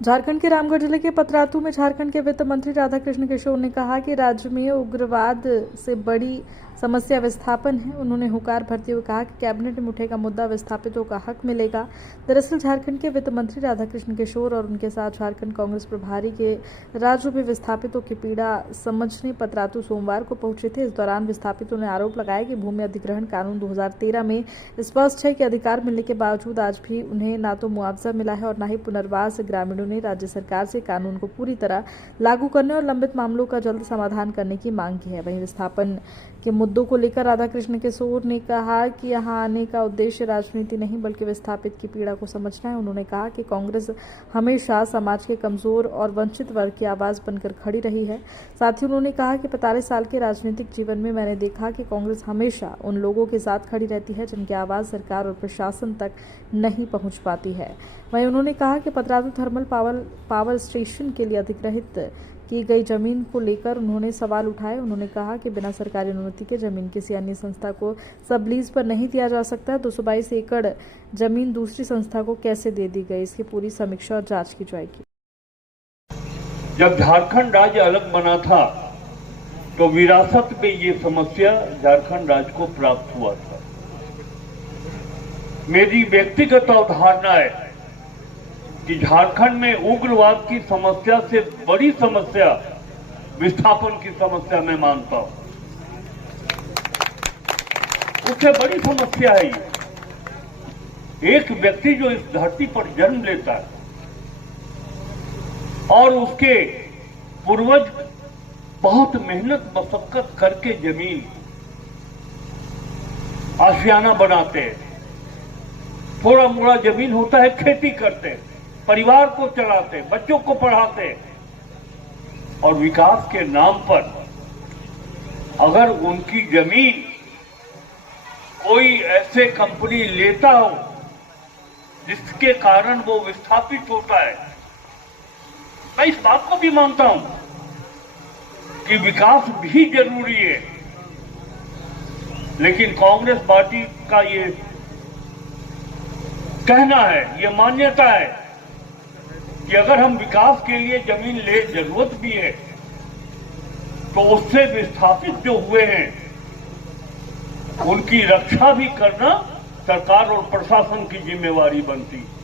झारखंड के रामगढ़ जिले के पतरातू में झारखंड के वित्त मंत्री राधाकृष्ण किशोर ने कहा कि राज्य में उग्रवाद से बड़ी समस्या विस्थापन है। उन्होंने हुंकार भरते हुए कहा कि कैबिनेट में उठेगा मुद्दा, विस्थापितों का हक मिलेगा। दरअसल झारखंड के वित्त मंत्री राधाकृष्ण किशोर और उनके साथ झारखंड कांग्रेस प्रभारी के राज्य में विस्थापितों की पीड़ा समझने पतरातू सोमवार को पहुंचे थे। इस दौरान विस्थापितों ने आरोप लगाया कि भूमि अधिग्रहण कानून 2013 में स्पष्ट है कि अधिकार मिलने के बावजूद आज भी उन्हें ना तो मुआवजा मिला है और न ही पुनर्वास। ग्रामीणों ने राज्य सरकार से कानून को पूरी तरह लागू करने और लंबित मामलों का जल्द समाधान करने की मांग की है। वहीं विस्थापन के मुद्दों को लेकर राधाकृष्ण किशोर ने कहा कि यहां आने का उद्देश्य राजनीति नहीं बल्कि विस्थापित की पीड़ा को समझना है। उन्होंने कहा कि कांग्रेस हमेशा समाज के कमजोर और वंचित वर्ग की आवाज बनकर खड़ी रही है। साथ ही उन्होंने कहा कि 45 साल के राजनीतिक जीवन में मैंने देखा कि कांग्रेस हमेशा उन लोगों के साथ खड़ी रहती है जिनकी आवाज सरकार और प्रशासन तक नहीं पहुंच पाती है। वहीं उन्होंने कहा कि पतरातू थर्मल पावर स्टेशन के लिए अधिग्रहित की गई जमीन को लेकर उन्होंने सवाल उठाए। उन्होंने कहा कि बिना सरकारी अनुमति के जमीन किसी अन्य संस्था को सबलीज पर नहीं दिया जा सकता। 222 एकड़ जमीन दूसरी संस्था को कैसे दे दी गई, इसकी पूरी समीक्षा और जांच की जाएगी। जब झारखंड राज्य अलग बना था तो विरासत में ये समस्या झारखंड राज्य को प्राप्त हुआ था। मेरी व्यक्तिगत अवधारणा है कि झारखंड में उग्रवाद की समस्या से बड़ी समस्या विस्थापन की समस्या मैं मानता हूं। उससे बड़ी समस्या है ये। एक व्यक्ति जो इस धरती पर जन्म लेता है और उसके पूर्वज बहुत मेहनत मशक्कत करके जमीन आशियाना बनाते हैं, थोड़ा मोड़ा जमीन होता है, खेती करते हैं, परिवार को चलाते, बच्चों को पढ़ाते, और विकास के नाम पर अगर उनकी जमीन कोई ऐसे कंपनी लेता हो जिसके कारण वो विस्थापित होता है। मैं इस बात को भी मानता हूं कि विकास भी जरूरी है, लेकिन कांग्रेस पार्टी का ये कहना है, ये मान्यता है कि अगर हम विकास के लिए जमीन ले, जरूरत भी है, तो उससे विस्थापित जो हुए हैं उनकी रक्षा भी करना सरकार और प्रशासन की जिम्मेवारी बनती है।